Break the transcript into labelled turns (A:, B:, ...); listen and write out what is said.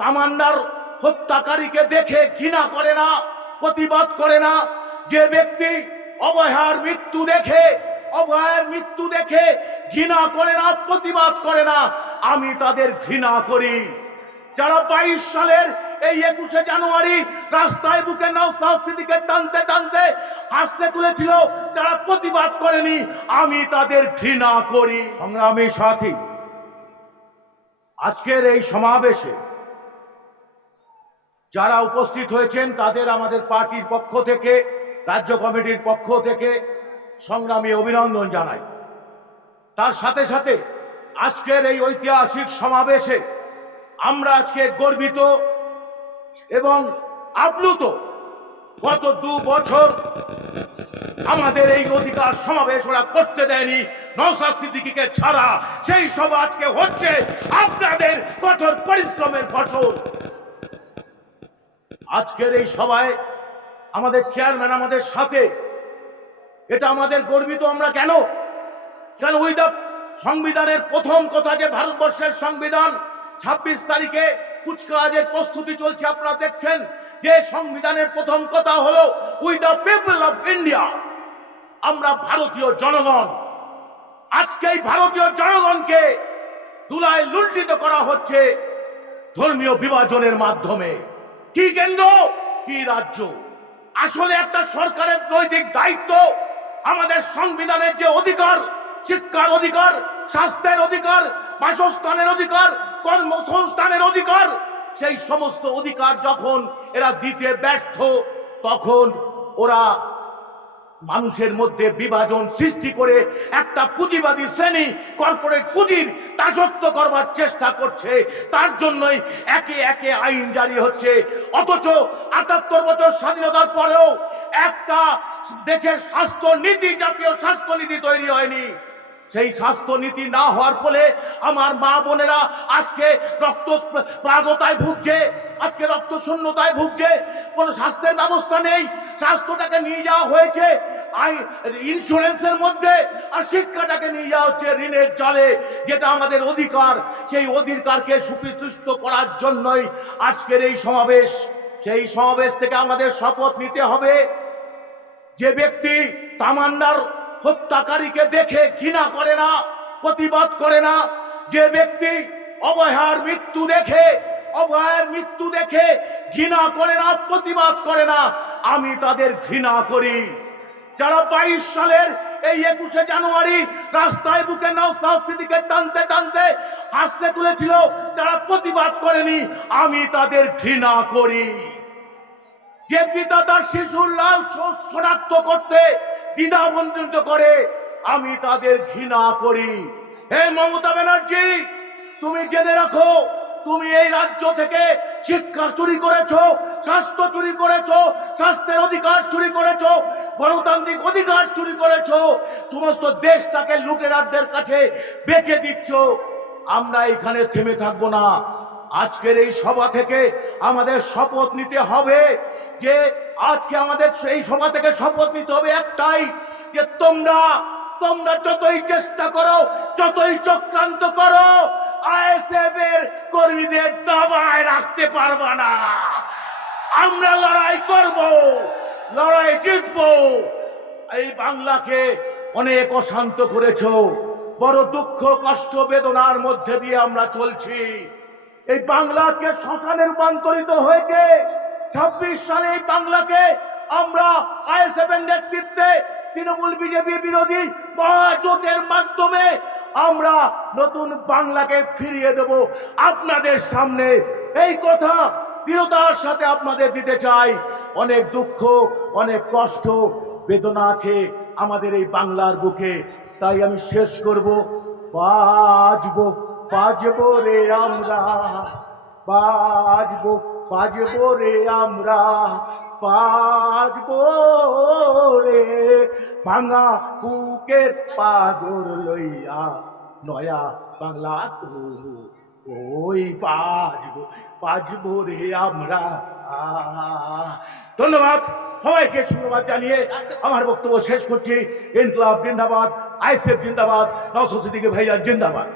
A: তামান্নার হত্যাকারীকে দেখে ঘৃণা করে না, প্রতিবাদ করে না। যে ব্যক্তি অবহার মৃত্যু দেখে অভয়ের মৃত্যু দেখে ঘৃণা করে না, প্রতিবাদ করে না, আমি তাদের ঘৃণা করি। যারা বাইশ সালের এই একুশে জানুয়ারি রাস্তায় বুকে নওসাদ সিদ্দিকে টানতে টানতে হাসতে তুলেছিল, যারা প্রতিবাদ করেনি, আমি তাদের ঘৃণা করি। সংগ্রামী সাথী, আজকের এই সমাবেশে যারা উপস্থিত হয়েছেন তাদের আমাদের পার্টির পক্ষ থেকে, রাজ্য কমিটির পক্ষ থেকে সংগ্রামী অভিনন্দন জানাই। তার সাথে সাথে আজকের এই ঐতিহাসিক সমাবেশে আমরা আজকে গর্বিত এবং আপ্লুত গত দু বছর আমাদের এই অধিকার সমাবেশ ওরা করতে দেয়নি নৌসাদ সিদ্দিকিকে ছাড়া। সেই সব আজকে হচ্ছে আপনাদের কঠোর পরিশ্রমের ফসল। আজকের এই সভায় আমাদের চেয়ারম্যান আমাদের সাথে। এটা আমাদের গর্বিত আমরা কেন? কেন ওই সংবিধানের প্রথম কথা যে ভারতবর্ষের সংবিধান, ছাব্বিশ তারিখে কুচকাওয়াজের প্রস্তুতি চলছে, আপনারা দেখছেন, যে সংবিধানের প্রথম কথা হলো we the people of India আমরা ভারতীয় জনগণ। আজকে এই ভারতীয় জনগণকে দুলায় লুণ্ঠিত করা হচ্ছে ধর্মীয় বিভাজনের মাধ্যমে। কি কেন্দ্র? কি রাজ্য? আসলে একটা সরকারের নৈতিক দায়িত্ব, আমাদের সংবিধানের যে অধিকার, শিক্ষার অধিকার, স্বাস্থ্যের অধিকার, বাসস্থানের অধিকার, কর্মসংস্থানের অধিকার, সেই সমস্ত অধিকার যখন এরা দিতে ব্যর্থ, তখন ওরা মানুষের মধ্যে বিভাজন সৃষ্টি করে একটা পুঁজিবাদী শ্রেণি কর্পোরেট পুঁজির দাসত্ব করবার চেষ্টা করছে। তার জন্যই একে একে আইন জারি হচ্ছে। অথচ আটাত্তর বছর স্বাধীনতার পরেও একটা দেশের স্বাস্থ্য নীতি জাতীয় স্বাস্থ্য নীতি তৈরি হয়নি। সেই স্বাস্থ্য নীতি না হওয়ার ফলে আমার মা বোনেরা আজকে রক্ত প্লাগতায় ভুগছে, আজকে রক্ত শূন্যতায় ভুগছে। কোনো স্বাস্থ্যের ব্যবস্থা নেই। স্বাস্থ্যটাকে নিয়ে যাওয়া হয়েছে। ইন্স্যুরেন্সের মধ্যে আর শিক্ষাটাকে নিয়ে যাওয়া হচ্ছে ঋণের জলে, যেটা আমাদের অধিকার, সেই অধিকারকে সুপ্রতিষ্ঠিত করার জন্যই আজকের এই সমাবেশ। সেই সমাবেশ থেকে আমাদের শপথ নিতে হবে। যে ব্যক্তি তামান্নার হত্যাকারীকে দেখে ঘৃণা করে না, প্রতিবাদ করে না, যে ব্যক্তি অবহার মৃত্যু দেখে অভয়ের মৃত্যু দেখে ঘৃণা করে না, প্রতিবাদ করে না, আমি তাদের ঘৃণা করি। যারা বাইশ সালের এই একুশে জানুয়ারি রাস্তায় বুকে নওসাদ টানতে টানতে হাসতে তুলেছিল যারা প্রতিবাদ করেনি, আমি তাদের ঘৃণা করি। যে পিতা তার শিশুর লাল শনাক্ত করতে দ্বিধাবন্দিত করে, আমি তাদের ঘৃণা করি। হে মমতা ব্যানার্জি, তুমি জেনে রাখো, তুমি এই রাজ্য থেকে শিক্ষা চুরি করেছ, স্বাস্থ্য চুরি করেছ, স্বাস্থ্যের অধিকার চুরি করেছ গণতান্ত্রিক অধিকার চুরি করেছ, সমস্ত দেশটাকে লুটেরারদের কাছে বেচে দিচ্ছ। আমরা এখানে থেমে থাকব না। আজকের এই সভা থেকে আমাদের শপথ নিতে হবে যে আজকে আমাদের এই সভা থেকে শপথ নিতে হবে একটাই, যে তোমরা তোমরা যতই চেষ্টা করো, যতই চক্রান্ত করো, আইএসএফ এর কর্মীদের দাবায় রাখতে পারবা না। আমরা লড়াই করব। লড়াই জিতবো। এই বাংলাকে অনেক অশান্ত করেছ। বড় দুঃখ, কষ্ট, বেদনার মধ্যে দিয়ে আমরা চলছি। এই বাংলা আজকে শ্মশানে রূপান্তরিত হয়েছে। ছাব্বিশ সালে এই বাংলাকে আমরা আইএসএফ এর নেতৃত্বে তৃণমূল বিজেপি বিরোধী মহাজোটের মাধ্যমে আমরা নতুন বাংলাকে ফিরিয়ে দেব। আপনাদের সামনে এই কথা দৃঢ়তার সাথে আপনাদের দিতে চাই। অনেক দুঃখ, অনেক কষ্ট, বেদনা আছে আমাদের এই বাংলার বুকে। তাই আমি শেষ করব। বাজবো বাজবো রে আমরা, বাজবো বাজবো রে আমরা, বাজবো রে। ভাঙা বুকের পাজর লইয়া নয়া বাংলা ওই বাজবো বাজবো রে আমরা। ধন্যবাদ। সবাইকে সুন্দরবাদ জানিয়ে আমার বক্তব্য শেষ করছি। ইনকলাব জিন্দাবাদ আইসেফ জিন্দাবাদ নসদিকে ভাইয়া জিন্দাবাদ।